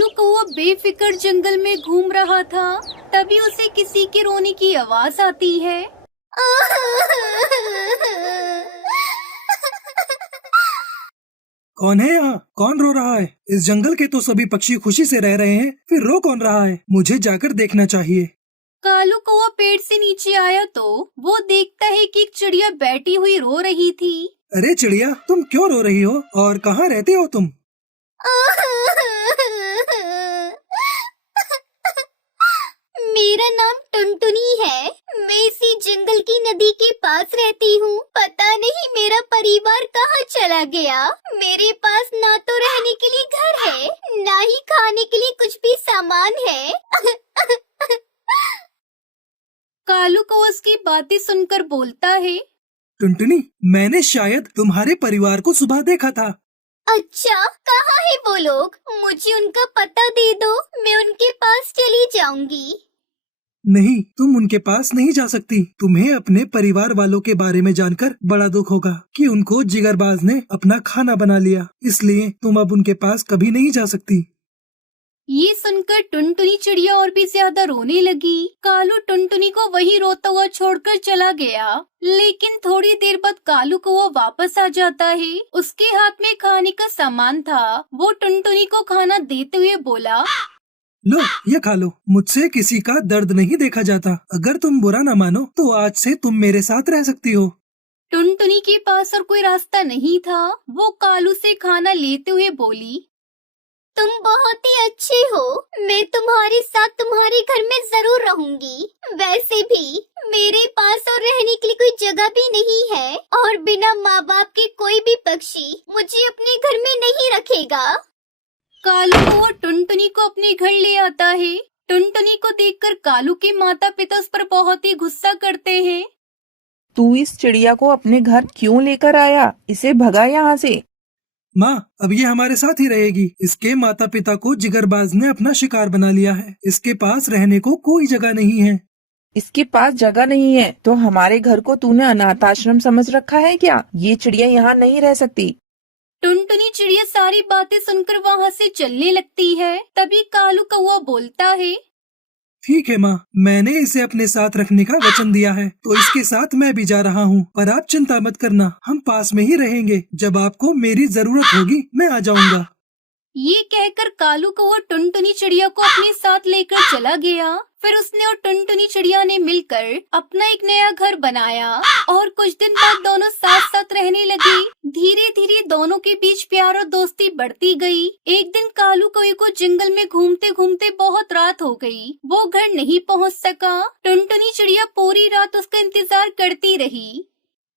कालू कौवा बेफिक्र जंगल में घूम रहा था, तभी उसे किसी के रोने की आवाज आती है। कौन है यहाँ? कौन रो रहा है? इस जंगल के तो सभी पक्षी खुशी से रह रहे हैं, फिर रो कौन रहा है? मुझे जाकर देखना चाहिए। कालू कौवा पेड़ से नीचे आया तो वो देखता है कि एक चिड़िया बैठी हुई रो रही थी। अरे चिड़िया, तुम क्यों रो रही हो और कहाँ रहती हो तुम? मेरा नाम टुनटुनी है। मैं इसी जंगल की नदी के पास रहती हूँ। पता नहीं मेरा परिवार कहाँ चला गया। मेरे पास ना तो रहने के लिए घर है, ना ही खाने के लिए कुछ भी सामान है। कालू कौवा उसकी बातें सुनकर बोलता है, टुनटुनी, मैंने शायद तुम्हारे परिवार को सुबह देखा था। अच्छा, कहाँ है वो लोग? मुझे उनका पता दे दो, मैं उनके पास चली जाऊंगी। नहीं, तुम उनके पास नहीं जा सकती। तुम्हें अपने परिवार वालों के बारे में जानकर बड़ा दुख होगा कि उनको जिगरबाज ने अपना खाना बना लिया, इसलिए तुम अब उनके पास कभी नहीं जा सकती। ये सुनकर टुनटुनी चिड़िया और भी ज्यादा रोने लगी। कालू टुनटुनी को वहीं रोता हुआ छोड़कर चला गया, लेकिन थोड़ी देर बाद कालू कौवा वापस आ जाता है। उसके हाथ में खाने का सामान था। वो टुनटुनी को खाना देते हुए बोला, लो, ये खा लो। मुझसे किसी का दर्द नहीं देखा जाता। अगर तुम बुरा न मानो तो आज से तुम मेरे साथ रह सकती हो। टुनटुनी के पास और कोई रास्ता नहीं था। वो कालू से खाना लेते हुए बोली, तुम बहुत ही अच्छे हो। मैं तुम्हारे साथ तुम्हारे घर में जरूर रहूंगी। वैसे भी मेरे पास और रहने के लिए कोई जगह भी नहीं है, और बिना माँ बाप के कोई भी पक्षी मुझे अपने घर में नहीं रखेगा। कालू कौवा टुनटुनी को अपने घर ले आता है। टुनटुनी को देखकर कालू के माता पिता उस पर बहुत ही गुस्सा करते हैं। तू इस चिड़िया को अपने घर क्यों लेकर आया? इसे भगा यहाँ से। माँ, अब ये हमारे साथ ही रहेगी। इसके माता पिता को जिगरबाज ने अपना शिकार बना लिया है। इसके पास रहने को कोई जगह नहीं है। इसके पास जगह नहीं है तो हमारे घर को तूने अनाथ आश्रम समझ रखा है क्या? ये चिड़िया यहाँ नहीं रह सकती। टुनटुनी चिड़िया सारी बातें सुनकर वहाँ से चलने लगती है। तभी कालू कौवा बोलता है, ठीक है माँ, मैंने इसे अपने साथ रखने का वचन दिया है, तो इसके साथ मैं भी जा रहा हूँ। पर आप चिंता मत करना, हम पास में ही रहेंगे। जब आपको मेरी जरूरत होगी मैं आ जाऊँगा। ये कहकर कालू कौवा टुनटुनी चिड़िया को अपने साथ लेकर चला गया। फिर उसने और टुनटुनी चिड़िया ने मिलकर अपना एक नया घर बनाया और कुछ दिन बाद दोनों साथ साथ रहने लगे। धीरे धीरे दोनों के बीच प्यार और दोस्ती बढ़ती गई। एक दिन कालू कौवे को जंगल में घूमते घूमते बहुत रात हो गई। वो घर नहीं पहुंच सका। टुनटुनी चिड़िया पूरी रात उसका इंतजार करती रही।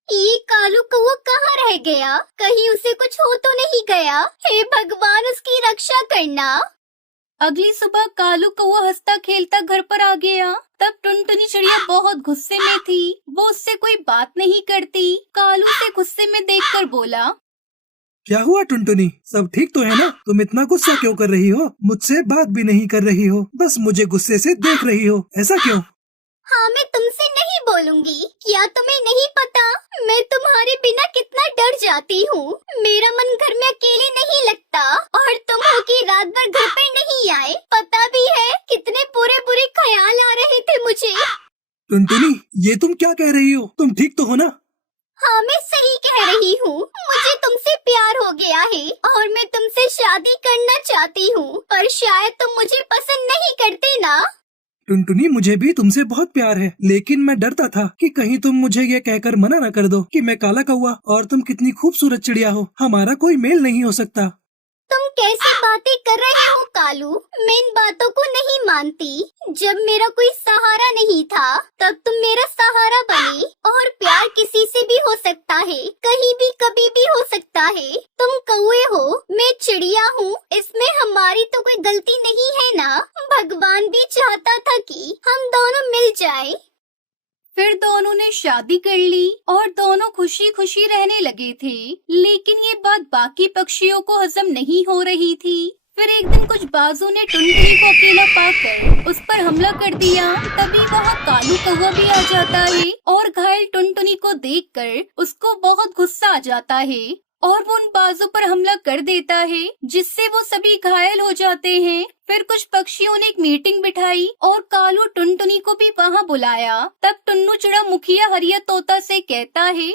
ये कालू कौवा कहाँ रह गया? कहीं उसे कुछ हो तो नहीं गया? हे भगवान, उसकी रक्षा करना। अगली सुबह कालू कौवा हंसता खेलता घर पर आ गया। तब टुनटुनी चिड़िया बहुत गुस्से में थी। वो उससे कोई बात नहीं करती। कालू से गुस्से में देखकर बोला, क्या हुआ टुनटुनी, सब ठीक तो है ना? तुम इतना गुस्सा क्यों कर रही हो? मुझसे बात भी नहीं कर रही हो, बस मुझे गुस्से से देख रही हो, ऐसा क्यों? हाँ, मैं तुमसे नहीं बोलूंगी। क्या तुम्हें नहीं पता मैं तुम्हारे बिना कितना डर जाती हूँ? मेरा मन घर में अकेले नहीं लगता, और तुम हो कि रात भर घर पे नहीं आए। पता भी है कितने बुरे बुरे ख्याल आ रहे थे मुझे। टुनटुनी, ये तुम क्या कह रही हो? तुम ठीक तो हो ना? हाँ, मैं सही कह रही हूँ। मुझे तुमसे प्यार हो गया है और मैं तुमसे शादी करना चाहती हूँ, पर शायद तुम मुझे पसंद नहीं करते ना? टुनटुनी, मुझे भी तुमसे बहुत प्यार है, लेकिन मैं डरता था कि कहीं तुम मुझे ये कहकर मना न कर दो कि मैं काला कौवा और तुम कितनी खूबसूरत चिड़िया हो। हमारा कोई मेल नहीं हो सकता। तुम कैसी बातें कर रहे हो कालू? मैं इन बातों को नहीं मानती। जब मेरा कोई सहारा नहीं था तब तुम मेरा सहारा बने, और प्यार किसी से भी हो सकता है, कहीं भी कभी भी हो सकता है। तुम कौवे हो, मैं चिड़िया हूँ, इसमें हमारी तो कोई गलती नहीं है ना? भगवान भी चाहता था कि हम दोनों मिल जाएं। फिर दोनों ने शादी कर ली और दोनों खुशी खुशी रहने लगे थे। लेकिन ये बात बाकी पक्षियों को हजम नहीं हो रही थी। फिर एक दिन कुछ बाजों ने टुनटुनी को अकेला पाकर उस पर हमला कर दिया। तभी वहाँ कालू कौवा भी आ जाता है और घायल टुनटुनी को देखकर उसको बहुत गुस्सा आ जाता है और वो उन बाजों पर हमला कर देता है जिससे वो सभी घायल हो जाते हैं। फिर कुछ पक्षियों ने एक मीटिंग बिठाई और कालू टुनटुनी को भी वहाँ बुलाया। तब टुन्नू चिड़ा मुखिया हरिया तोता से कहता है,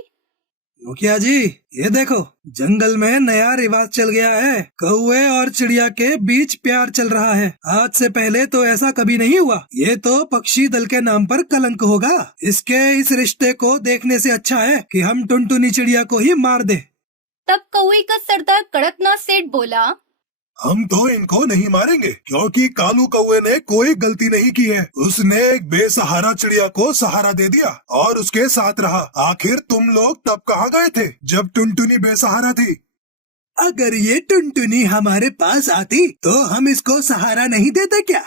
मुखिया जी, ये देखो, जंगल में नया रिवाज चल गया है। कौवे और चिड़िया के बीच प्यार चल रहा है। आज से पहले तो ऐसा कभी नहीं हुआ। ये तो पक्षी दल के नाम पर कलंक होगा। इस रिश्ते को देखने से अच्छा है कि हम टुनटुनी चिड़िया को ही मार दे। तब कौवे का सरदार कड़कनाथ सेठ बोला, हम तो इनको नहीं मारेंगे क्योंकि कालू कौवे ने कोई गलती नहीं की है। उसने एक बेसहारा चिड़िया को सहारा दे दिया और उसके साथ रहा। आखिर तुम लोग तब कहाँ गए थे जब टुनटुनी बेसहारा थी? अगर ये टुनटुनी हमारे पास आती तो हम इसको सहारा नहीं देते क्या?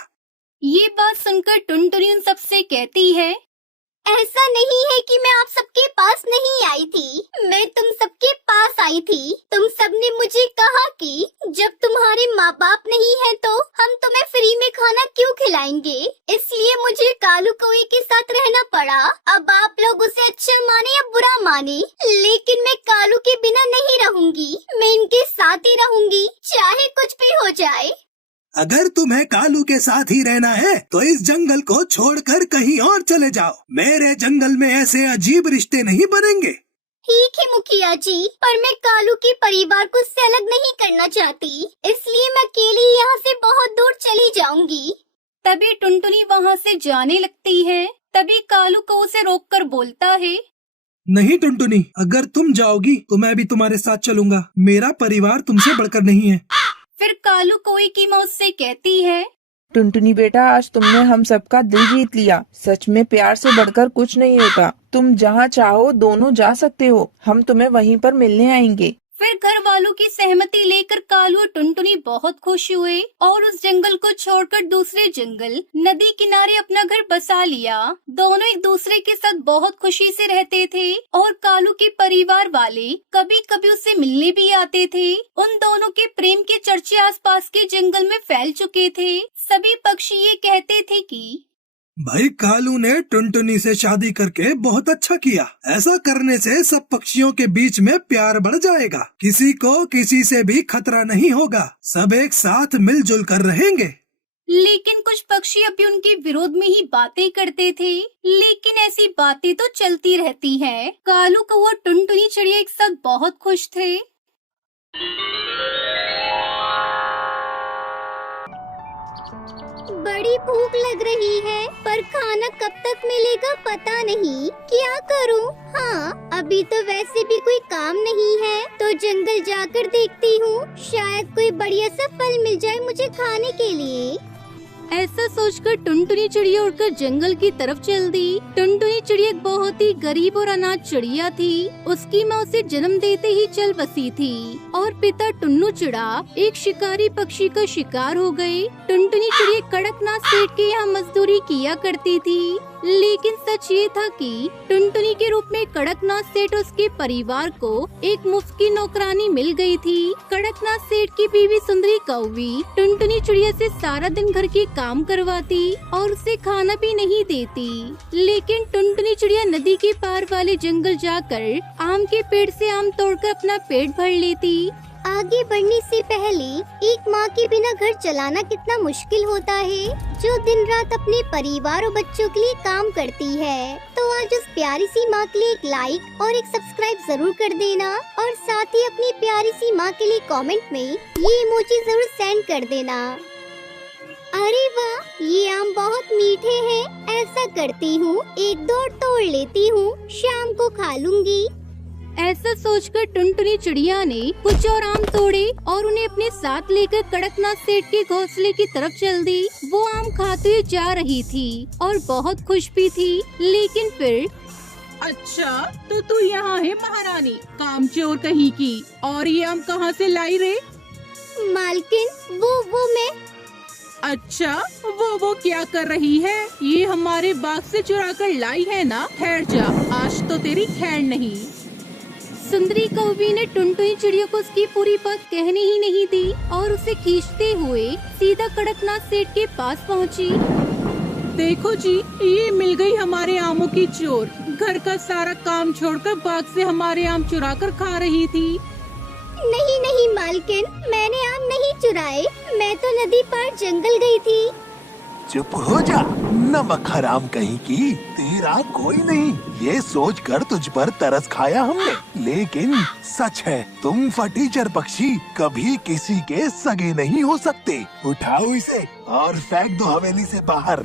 ये बात सुनकर टुनटुनी उन सबसे कहती है, ऐसा नहीं है कि मैं आप सबके पास नहीं आई थी, मैं तुम सबके पास आई थी। तुम सबने मुझे कहा कि जब तुम्हारे माँ बाप नहीं है तो हम तुम्हें फ्री में खाना क्यों खिलाएंगे, इसलिए मुझे कालू कौवे के साथ रहना पड़ा। अब आप लोग उसे अच्छा माने या बुरा माने, लेकिन मैं कालू के बिना नहीं रहूंगी। मैं इनके साथ ही रहूंगी, चाहे कुछ भी हो जाए। अगर तुम्हें कालू के साथ ही रहना है तो इस जंगल को छोड़कर कहीं और चले जाओ। मेरे जंगल में ऐसे अजीब रिश्ते नहीं बनेंगे। ठीक है मुखिया जी, पर मैं कालू के परिवार को उससे अलग नहीं करना चाहती, इसलिए मैं अकेली यहाँ से बहुत दूर चली जाऊंगी। तभी टुनटुनी वहाँ से जाने लगती है। तभी कालू को उसे रोककर बोलता है, नहीं टुनटुनी, अगर तुम जाओगी तो मैं भी तुम्हारे साथ चलूंगा। मेरा परिवार तुमसे बढ़कर नहीं है। फिर कालू कौवे की माँ उससे कहती है, टुनटुनी बेटा, आज तुमने हम सबका दिल जीत लिया। सच में प्यार से बढ़कर कुछ नहीं होता। तुम जहाँ चाहो दोनों जा सकते हो। हम तुम्हें वहीं पर मिलने आएंगे। फिर घर वालों की सहमति लेकर कालू और टुनटुनी बहुत खुश हुए और उस जंगल को छोड़कर दूसरे जंगल नदी किनारे अपना घर बसा लिया। दोनों एक दूसरे के साथ बहुत खुशी से रहते थे और कालू के परिवार वाले कभी कभी उससे मिलने भी आते थे। उन दोनों के प्रेम के चर्चे आसपास के जंगल में फैल चुके थे। सभी पक्षी ये कहते थे कि भाई, कालू ने टुनटुनी से शादी करके बहुत अच्छा किया। ऐसा करने से सब पक्षियों के बीच में प्यार बढ़ जाएगा। किसी को किसी से भी खतरा नहीं होगा। सब एक साथ मिलजुल कर रहेंगे। लेकिन कुछ पक्षी अभी उनके विरोध में ही बातें करते थे। लेकिन ऐसी बातें तो चलती रहती हैं। कालू कौवा और टुनटुनी चिड़िया एक साथ बहुत खुश थे। बड़ी भूख लग रही है, पर खाना कब तक मिलेगा पता नहीं। क्या करूं? हाँ, अभी तो वैसे भी कोई काम नहीं है, तो जंगल जाकर देखती हूँ। शायद कोई बढ़िया सा फल मिल जाए मुझे खाने के लिए। ऐसा सोचकर टुनटुनी चिड़िया उड़कर जंगल की तरफ चल दी। टुनटुनी चिड़िया एक बहुत ही गरीब और अनाथ चिड़िया थी। उसकी माँ उसे जन्म देते ही चल बसी थी और पिता टुन्नू चिड़ा एक शिकारी पक्षी का शिकार हो गए। टुनटुनी चिड़िया कड़कनाथ सेठ के यहाँ मजदूरी किया करती थी। लेकिन सच ये था कि टुनटुनी के रूप में कड़कनाथ सेठ उसके परिवार को एक मुफ्त की नौकरानी मिल गई थी। कड़कनाथ सेठ की बीवी सुंदरी कौवी टुनटुनी चिड़िया से सारा दिन घर के काम करवाती और उसे खाना भी नहीं देती। लेकिन टुनटुनी चिड़िया नदी के पार वाले जंगल जाकर आम के पेड़ से आम तोड़कर अपना पेट भर लेती। आगे बढ़ने से पहले एक माँ के बिना घर चलाना कितना मुश्किल होता है, जो दिन रात अपने परिवार और बच्चों के लिए काम करती है। तो आज उस प्यारी सी माँ के लिए एक लाइक और एक सब्सक्राइब जरूर कर देना और साथ ही अपनी प्यारी सी माँ के लिए कमेंट में ये इमोजी जरूर सेंड कर देना। अरे वाह, ये आम बहुत मीठे हैं। ऐसा करती हूँ, एक दो तोड़ लेती हूँ, शाम को खा लूंगी। ऐसा सोचकर टुनटुनी चिड़िया ने कुछ और आम तोड़े और उन्हें अपने साथ लेकर कड़कनाथ सेठ के घोंसले की तरफ चल दी। वो आम खाते हुए जा रही थी और बहुत खुश भी थी। लेकिन फिर अच्छा, तो तू यहाँ है महारानी, कामचोर कहीं की। और ये आम कहाँ से लाई रे? मालकिन, वो मैं। अच्छा, वो क्या कर रही है? ये हमारे बाग से चुरा कर लाई है ना? ठहर जा, आज तो तेरी खैर नहीं। सुंदरी कौवी ने टुनटुनी चिड़िया को उसकी पूरी बात कहने ही नहीं दी और उसे खींचते हुए सीधा कड़कनाथ सेठ के पास पहुंची। देखो जी, ये मिल गई हमारे आमों की चोर। घर का सारा काम छोड़कर बाग से हमारे आम चुरा कर खा रही थी। नहीं नहीं मालकिन, मैंने आम नहीं चुराए, मैं तो नदी पार जंगल गई थी। चुप हो जा, नमक हराम कहीं की, तेरा कोई नहीं। ये सोचकर तुझ पर तरस खाया हमने, लेकिन सच है तुम फटीचर पक्षी कभी किसी के सगे नहीं हो सकते। उठाओ इसे और फेंक दो हवेली से बाहर।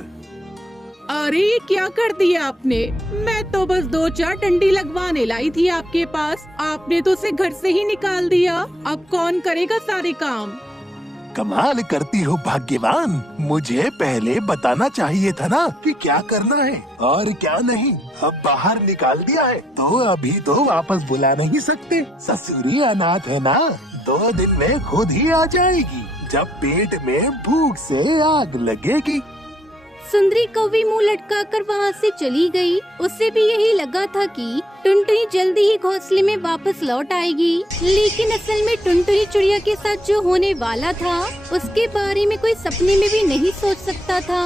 अरे ये क्या कर दिया आपने? मैं तो बस 2-4 डंडी लगवाने लाई थी आपके पास, आपने तो उसे घर से ही निकाल दिया। अब कौन करेगा सारे काम? कमाल करती हो भाग्यवान, मुझे पहले बताना चाहिए था ना कि क्या करना है और क्या नहीं। अब बाहर निकाल दिया है तो अभी तो वापस बुला नहीं सकते। ससुरी अनाथ है ना, 2 दिन में खुद ही आ जाएगी जब पेट में भूख से आग लगेगी। सुंदरी कौवी मुंह लटकाकर वहाँ से चली गई। उसे भी यही लगा था कि टुनटुनी जल्दी ही घोंसले में वापस लौट आएगी, लेकिन असल में टुनटुनी चिड़िया के साथ जो होने वाला था उसके बारे में कोई सपने में भी नहीं सोच सकता था।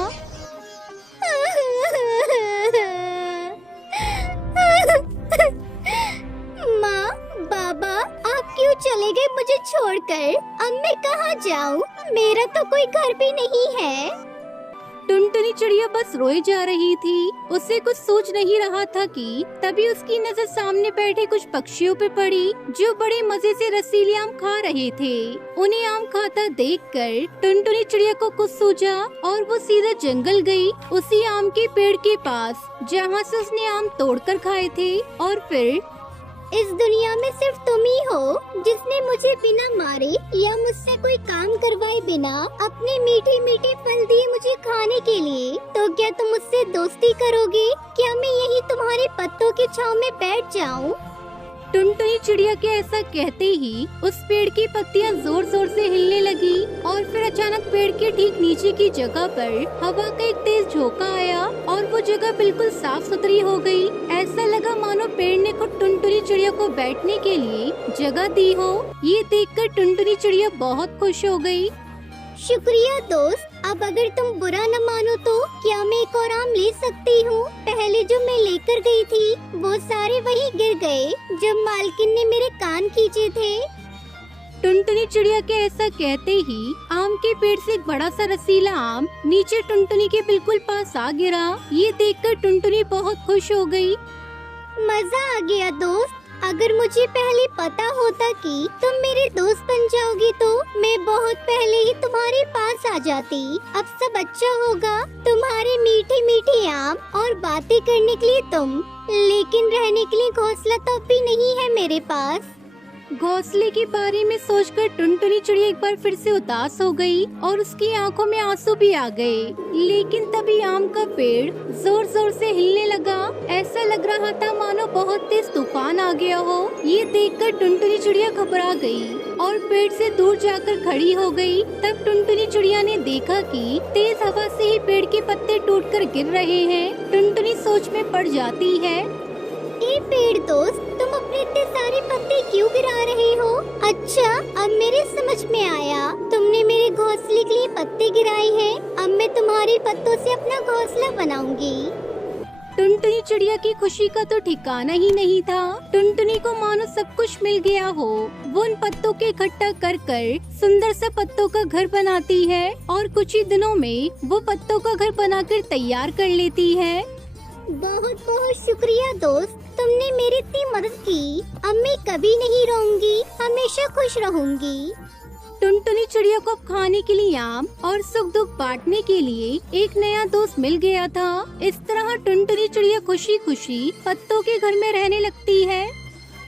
माँ, बाबा, आप क्यों चले गए मुझे छोड़कर? अब मैं कहाँ जाऊँ? मेरा तो कोई घर भी नहीं है। टुनटुनी चिड़िया बस रोए जा रही थी। उसे कुछ सोच नहीं रहा था कि तभी उसकी नजर सामने बैठे कुछ पक्षियों पे पड़ी जो बड़े मजे से रसीले आम खा रहे थे। उन्हें आम खाता देखकर टुनटुनी चिड़िया को कुछ सूझा और वो सीधा जंगल गई, उसी आम के पेड़ के पास जहाँ से उसने आम तोड़कर खाए थे। और फिर इस दुनिया में सिर्फ तुम ही हो जिसने मुझे बिना मारे या मुझसे कोई काम करवाए बिना अपने मीठे मीठे फल दिए मुझे खाने के लिए। तो क्या तुम मुझसे दोस्ती करोगे? क्या मैं यही तुम्हारे पत्तों की छांव में बैठ जाऊं? टुनटुनी चिड़िया के ऐसा कहते ही उस पेड़ की पत्तियां जोर जोर से हिलने लगी और फिर अचानक पेड़ के ठीक नीचे की जगह पर हवा का एक तेज झोंका आया और वो जगह बिल्कुल साफ सुथरी हो गई। ऐसा लगा मानो पेड़ ने खुद टुनटुनी चिड़िया को बैठने के लिए जगह दी हो। ये देखकर टुनटुनी चिड़िया बहुत खुश हो गई। शुक्रिया दोस्त, अब अगर तुम बुरा न मानो तो क्या मैं एक और आम ले सकती हूँ? पहले जो मैं लेकर गई थी वो सारे वही गिर गए जब मालकिन ने मेरे कान खींचे थे। टुनटुनी चिड़िया के ऐसा कहते ही आम के पेड़ से एक बड़ा सा रसीला आम नीचे टुनटुनी के बिल्कुल पास आ गिरा। ये देखकर टुनटुनी बहुत खुश हो गई। मजा आ गया दोस्त, अगर मुझे पहले पता होता कि तुम मेरे दोस्त बन जाओगे तो मैं बहुत पहले ही तुम्हारे पास आ जाती। अब सब अच्छा होगा, तुम्हारे मीठे मीठे आम और बातें करने के लिए तुम, लेकिन रहने के लिए घोंसला तो अब भी नहीं है मेरे पास। घोंसले के बारे में सोचकर टुनटुनी चिड़िया एक बार फिर से उदास हो गई और उसकी आंखों में आंसू भी आ गए। लेकिन तभी आम का पेड़ जोर जोर से हिलने लगा। ऐसा लग रहा था मानो बहुत तेज तूफान आ गया हो। ये देखकर टुनटुनी चिड़िया घबरा गई और पेड़ से दूर जाकर खड़ी हो गई। तब टुनटुनी चिड़िया ने देखा कि तेज हवा से ही पेड़ के पत्ते टूटकर गिर रहे हैं। टुनटुनी सोच में पड़ जाती है। ए पेड़ दोस्त, तुम अपने इतने सारे पत्ते क्यों गिरा रहे हो? अच्छा, अब मेरे समझ में आया, तुमने मेरे घोंसले के लिए पत्ते गिराए हैं। अब मैं तुम्हारे पत्तों से अपना घोंसला बनाऊंगी। टुनटुनी चिड़िया की खुशी का तो ठिकाना ही नहीं था। टुनटुनी को मानो सब कुछ मिल गया हो। वो उन पत्तों के इकट्ठा कर कर सुंदर सा पत्तों का घर बनाती है और कुछ ही दिनों में वो पत्तों का घर बनाकर तैयार कर लेती है। बहुत बहुत शुक्रिया दोस्त, तुमने मेरी इतनी मदद की। अब मैं कभी नहीं रोऊंगी, हमेशा खुश रहूंगी। टुनटुनी चिड़िया को अब खाने के लिए आम और सुख दुख बांटने के लिए एक नया दोस्त मिल गया था। इस तरह टुनटुनी चिड़िया खुशी खुशी पत्तों के घर में रहने लगती है।